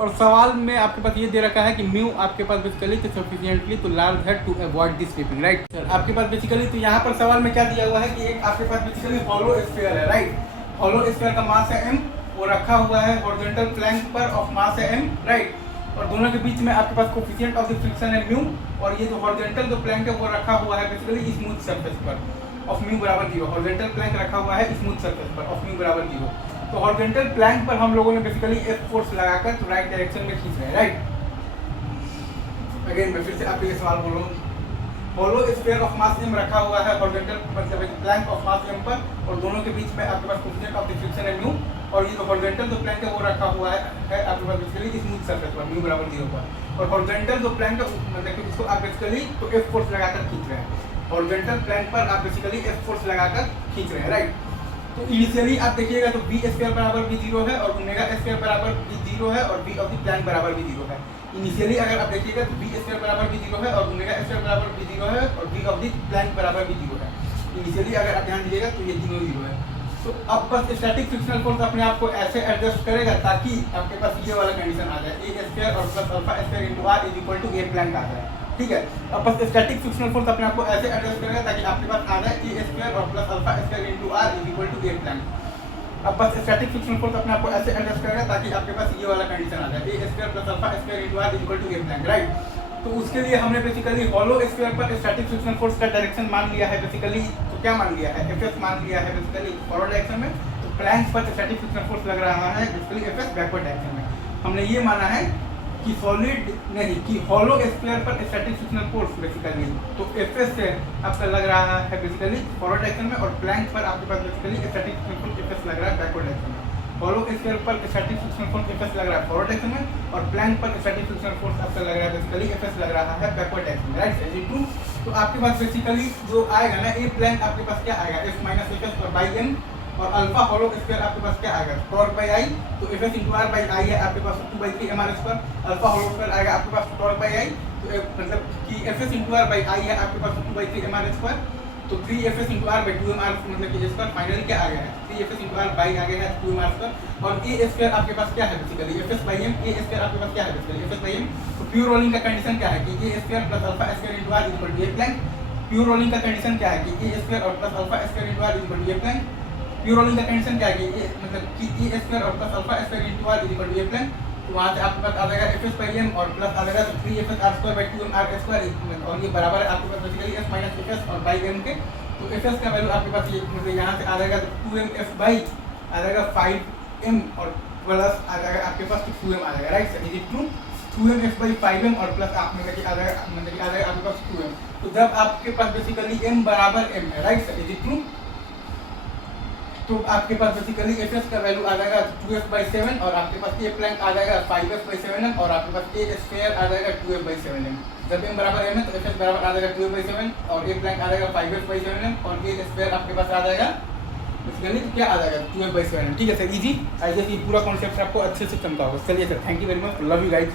और सवाल में आपके पास ये दे रखा है कि म्यू आपके पास बेसिकली तो सफिशिएंटली तो लार्ज है to avoid this slipping, right sir. आपके पास बेसिकली तो यहाँ पर सवाल में क्या दिया हुआ है कि एक आपके पास बेसिकली हॉलो स्फीयर है, राइट। हॉलो स्फीयर का मास है m, वो रखा हुआ है हॉरिजॉन्टल प्लैंक पर ऑफ मास है m, राइट। और दोनों के बीच में आपके पास कोफिशिएंट ऑफ द फ्रिक्शन है म्यू, और ये जो हॉरिजॉन्टल जो प्लैंक है वो रखा हुआ है बेसिकली स्मूथ सरफेस पर ऑफ म्यू बराबर 0। हॉरिजॉन्टल प्लैंक रखा हुआ है स्मूथ सरफेस पर ऑफ म्यू बराबर 0। तो हॉरिजॉन्टल प्लैंक पर हम लोगों ने बेसिकली एफ फोर्स लगाकर तो राइट डायरेक्शन में खींच रहे हैं, राइट। अगेन मैं फिर से आपके लिए सवाल बोल रहा हूँ। Hollow sphere of mass m रखा हुआ है हॉरिजॉन्टल मतलब प्लैंक ऑफ मास m पर, और दोनों के बीच में आपके पास कोफिशिएंट ऑफ द फ्रिक्शन है म्यू, और ये जो हॉरिजॉन्टल जो प्लैंक है वो रखा हुआ है आपके पास बेसिकली स्मूथ सरफेस पर म्यू बराबर 0 पर। और हॉरिजॉन्टल जो प्लैंक है मतलब कि उसको आप बेसिकली तो एफ फोर्स लगाकर खींच रहे हैं। हॉरिजॉन्टल प्लैंक पर आप बेसिकली एफ फोर्स लगाकर खींच रहे हैं, राइट। तो इनिशियली आप देखिएगा तो बी स्क्वायर बराबर भी 0 है और ओमेगा स्क्वायर बराबर भी 0 है और बी ऑफ द प्लैंक बराबर भी 0 है। इनिशियली अगर आप देखिएगा तो बी स्क्वायर बराबर भी 0 है और ओमेगा स्क्वायर बराबर भी 0 है और बी ऑफ द प्लैंक बराबर भी 0 है। इनिशियली अगर आप ध्यान दीजिएगा तो ये तीनों 0 है। तो अब बस स्टैटिक फ्रिक्शनल फोर्स अपने आप को ऐसे एडजस्ट करेगा ताकि आपके पास ये वाला कंडीशन आ जाए ए स्क्वायर और plus alpha square into R is equal to A plank आ जाए, ठीक है। अब बस स्टैटिक फ्रिक्शनल फोर्स अपने आप को ऐसे एडजस्ट करेगा ताकि आपके पास आ जाए ए स्क्वायर और plus alpha square into R is equal to A plank. अब बस स्टैटिक फ्रिक्शनल फोर्स अपने आप को ऐसे एडजस्ट करेगा ताकि आपके पास ये वाला कंडीशन आ जाए A square plus alpha square into R is equal to A plank, right. तो उसके लिए हमने बेसिकली हॉलो स्फीयर पर स्टैटिक फ्रिक्शनल फोर्स का डायरेक्शन मान लिया है बेसिकली। तो क्या मान लिया है, एफएस मान लिया है बेसिकली फॉरवर्ड डायरेक्शन में। तो प्लैंक पर स्टैटिक फ्रिक्शनल फोर्स लग रहा है बेसिकली एफएस बैकवर्ड डायरेक्शन में। हमने ये माना है कि सॉलिड नहीं कि हॉलो स्फीयर पर स्टैटिक फ्रिक्शनल फोर्स बेसिकली तो एफएस से आपका लग रहा है बेसिकली फॉरवर्ड डायरेक्शन में, और प्लैंक पर आपके पास basically static frictional force FS लग रहा है बैकवर्ड डायरेक्शन में। हॉलो स्फीयर पर स्टैटिक फ्रिक्शनल फोर्स एफएस लग रहा है फॉरवर्ड डायरेक्शन में, और प्लैंक पर स्टैटिक फ्रिक्शनल फोर्स आपका लग रहा है बेसिकली एफएस लग रहा है बैकवर्ड डायरेक्शन में, राइट। Is it true? तो आपके पास बेसिकली जो आएगा ना ए प्लैंक आपके पास क्या आएगा एफ माइनस एफएस और बाई एम, और अल्फा हॉलो स्क्वायर आपके पास क्या आएगा टॉर्क बाई आई। तो F S into R by I है आपके पास 2/3 M R square. Alpha hollow square आएगा आपके पास टॉर्क बाई आई, तो मतलब कि F S into R by I है आपके पास 2/3 एम आर स्क्वायर। तो 3 F S into R by 2 M are मतलब कि स्क्वायर फाइनली क्या आ गया है 3 F S into R by आ गया है 2 एम आर स्क्वायर। और ए स्क्वायर आपके पास क्या है basically F S by M, A square आपके पास क्या है basically F S by M. तो प्योर रोलिंग का कंडीशन क्या है कि A square plus alpha square into R equal to A plank. Pure rolling का कंडीशन क्या है कि ए स्क्वायर और plus alpha square into R equal to A plank. Pure rolling का कंडीशन क्या है कि मतलब कि ए स्क्वायर और plus alpha square into R is equal to A plank. तो वहां से आपके पास आ जाएगा एफ एस बाई एम और प्लस आ जाएगा 3 F S R square by 2 M R square, और ये बराबर है आपके पास basically S minus F S और बाई एम के। तो एफ एस का वैल्यू आपके पास ये मतलब यहाँ से आ जाएगा 2 एम एफ बाई आ जाएगा 5 एम और प्लस आ जाएगा आपके पास 2 एम आ जाएगा, right sir. Is it true? 2 M F by 5 M और प्लस आप मतलब कि आ जाएगा आपके पास 2 एम। तो जब आपके पास बेसिकली एम बराबर एम है, right sir. Is it true? तो आपके पास बेसिकली एफ एस का वैल्यू आ जाएगा 2f/7 और आपके पास ए प्लैंक आ जाएगा 5f/7m और आपके पास ए स्क्वायर आ जाएगा 2f/7m। जब m बराबर m है तो एफ एस बराबर आ जाएगा 2f/7 और ए प्लैंक आ जाएगा 5f/7m और ए स्क्वायर आपके पास आ जाएगा बेसिकली क्या आ जाएगा 2f/7m। ठीक है सर, इजी। आई गेस ये पूरा कॉन्सेप्ट आपको अच्छे से समझा होगा। चलिए sir, thank you very much, love you guys.